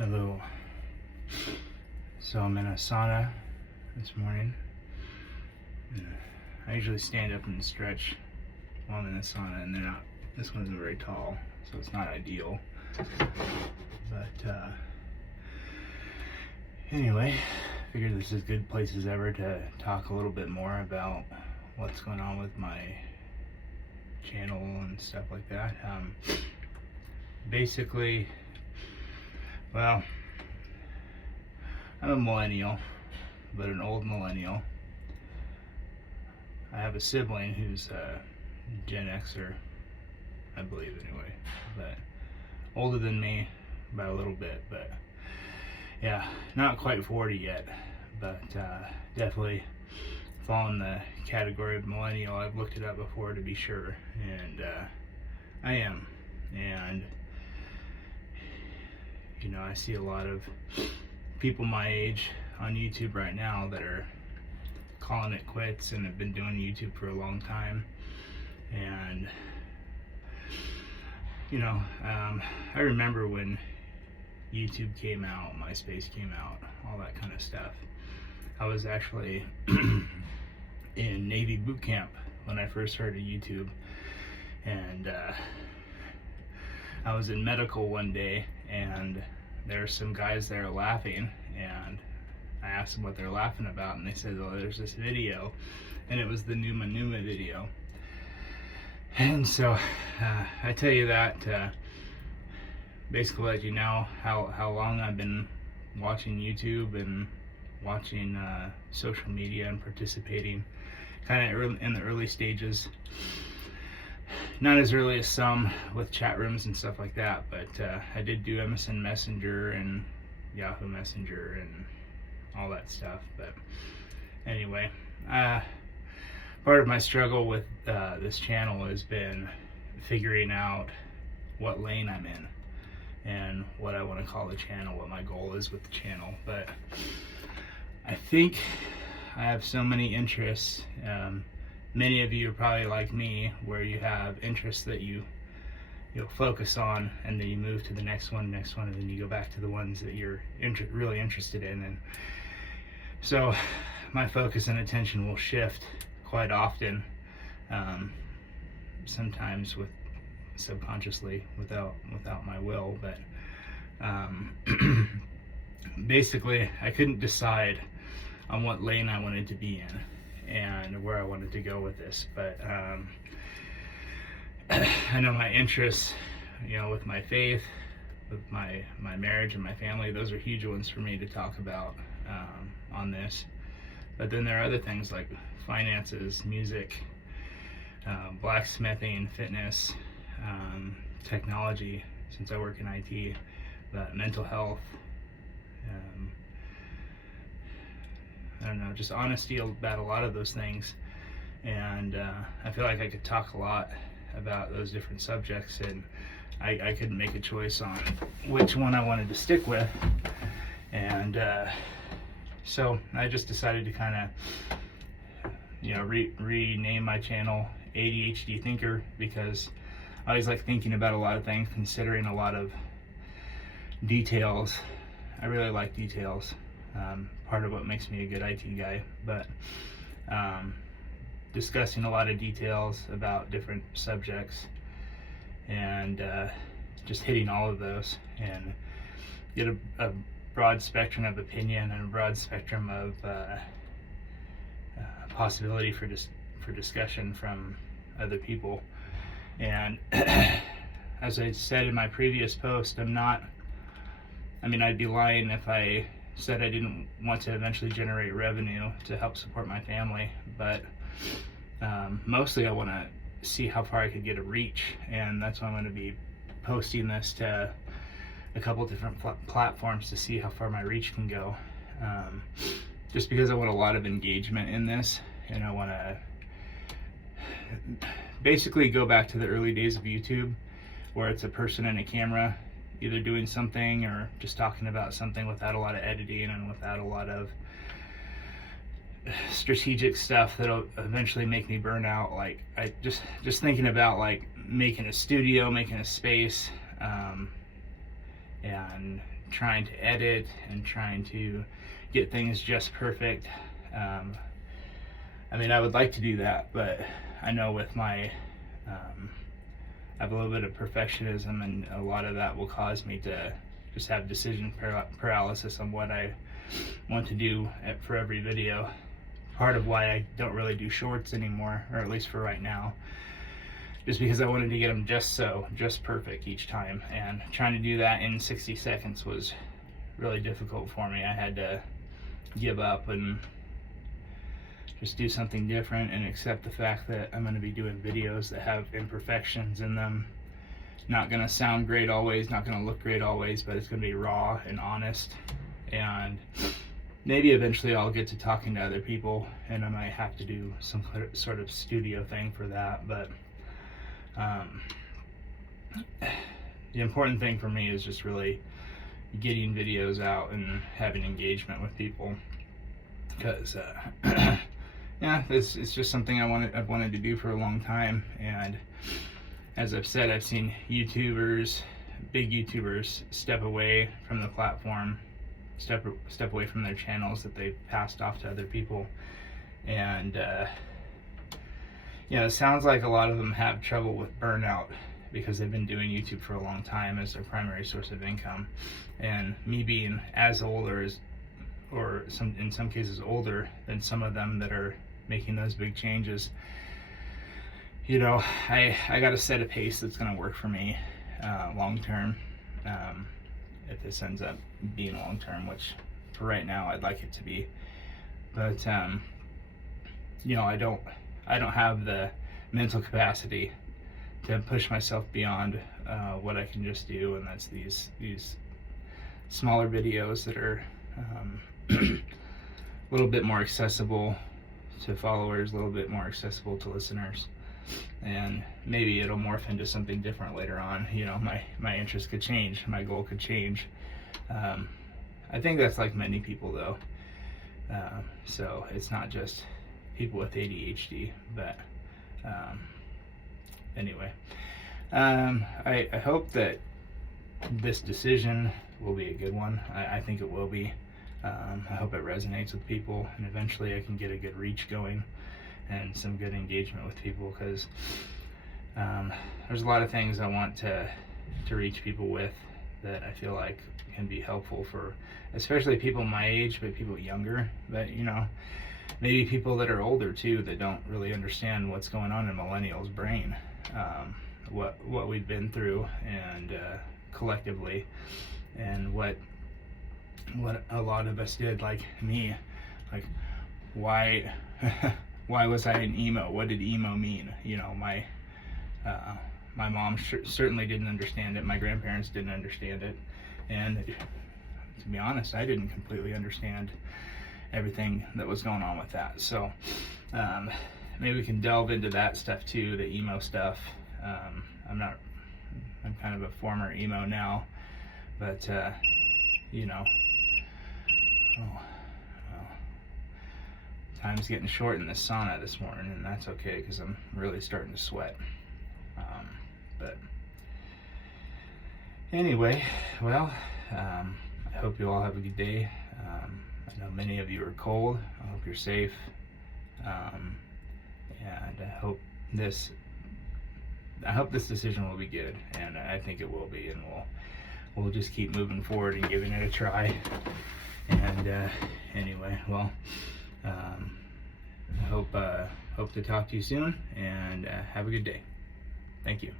Hello. So I'm in a sauna this morning. I usually stand up and stretch while I'm in the sauna, and this one isn't very tall, so it's not ideal. But anyway, figured this is good place as ever to talk a little bit more about what's going on with my channel and stuff like that. Basically, well, I'm a millennial, but an old millennial. I have a sibling who's a Gen Xer, I believe anyway, but older than me by a little bit. But yeah, not quite 40 yet, but definitely fall in the category of millennial. I've looked it up before to be sure, and I am. And you know, I see a lot of people my age on YouTube right now that are calling it quits and have been doing YouTube for a long time. And you know, I remember when YouTube came out, MySpace came out, all that kind of stuff. I was actually in Navy boot camp when I first heard of YouTube, and I was in medical one day, and there were some guys there laughing, and I asked them what they're laughing about, and they said, "Oh, there's this video," and it was the Numa video. And so I tell you that to basically let you know how long I've been watching YouTube and watching social media and participating kind of in the early stages. Not as early as some with chat rooms and stuff like that, but I did do MSN Messenger and Yahoo Messenger and all that stuff. But anyway, part of my struggle with this channel has been figuring out what lane I'm in and what I want to call the channel, what my goal is with the channel. But I think I have so many interests. Many of you are probably like me, where you have interests that you'll focus on, and then you move to the next one, and then you go back to the ones that you're really interested in. And so my focus and attention will shift quite often, sometimes subconsciously without my will. But basically, I couldn't decide on what lane I wanted to be in and where I wanted to go with this. But I know my interests, you know, with my faith, with my marriage and my family, those are huge ones for me to talk about on this. But then there are other things like finances, music, blacksmithing, fitness, technology, since I work in IT, mental health, I don't know, just honesty about a lot of those things. And I feel like I could talk a lot about those different subjects, and I couldn't make a choice on which one I wanted to stick with. And so I just decided to kind of, you know, rename my channel ADHD Thinker, because I always like thinking about a lot of things, considering a lot of details. I really like details. Part of what makes me a good IT guy, but discussing a lot of details about different subjects, and just hitting all of those, and get a broad spectrum of opinion and a broad spectrum of possibility for discussion from other people. And as I said in my previous post, I'd be lying if I said I didn't want to eventually generate revenue to help support my family. But mostly I want to see how far I could get a reach, and that's why I'm going to be posting this to a couple different platforms to see how far my reach can go. Just because I want a lot of engagement in this, and I want to basically go back to the early days of YouTube, where it's a person and a camera either doing something or just talking about something without a lot of editing and without a lot of strategic stuff that'll eventually make me burn out. Like, I just thinking about like making a studio, making a space, and trying to edit and trying to get things just perfect. I mean, I would like to do that, but I know with my I have a little bit of perfectionism, and a lot of that will cause me to just have decision paralysis on what I want to do for every video. Part of why I don't really do shorts anymore, or at least for right now, just because I wanted to get them just perfect each time, and trying to do that in 60 seconds was really difficult for me. I had to give up and just do something different and accept the fact that I'm going to be doing videos that have imperfections in them. Not going to sound great always, not going to look great always, but it's going to be raw and honest. And maybe eventually I'll get to talking to other people, and I might have to do some sort of studio thing for that. But the important thing for me is just really getting videos out and having engagement with people, because yeah, it's just something I've wanted to do for a long time. And as I've said, I've seen YouTubers, big YouTubers, step away from the platform, step away from their channels that they've passed off to other people. And it sounds like a lot of them have trouble with burnout because they've been doing YouTube for a long time as their primary source of income. And me being as old in some cases older than some of them that are making those big changes, I got to set a pace that's going to work for me long term, if this ends up being long term, which for right now I'd like it to be. But I don't have the mental capacity to push myself beyond what I can just do, and that's these smaller videos that are a little bit more accessible to followers, a little bit more accessible to listeners, and maybe it'll morph into something different later on. My interest could change, my goal could change. I think that's like many people though, so it's not just people with ADHD, but anyway, I hope that this decision will be a good one. I think it will be. I hope it resonates with people, and eventually I can get a good reach going and some good engagement with people, because there's a lot of things I want to reach people with that I feel like can be helpful for especially people my age, but people younger, but maybe people that are older too, that don't really understand what's going on in millennials' brain, what we've been through, and collectively, and what a lot of us did, like me. Like, why was I an emo? What did emo mean? My mom certainly didn't understand it. My grandparents didn't understand it, and to be honest, I didn't completely understand everything that was going on with that. So maybe we can delve into that stuff too, the emo stuff. I'm kind of a former emo now, but time's getting short in the sauna this morning, and that's okay because I'm really starting to sweat. But anyway, well, I hope you all have a good day. I know many of you are cold. I hope you're safe, and I hope this decision will be good, and I think it will be, and we'll just keep moving forward and giving it a try. And anyway, well, I hope to talk to you soon, and have a good day. Thank you.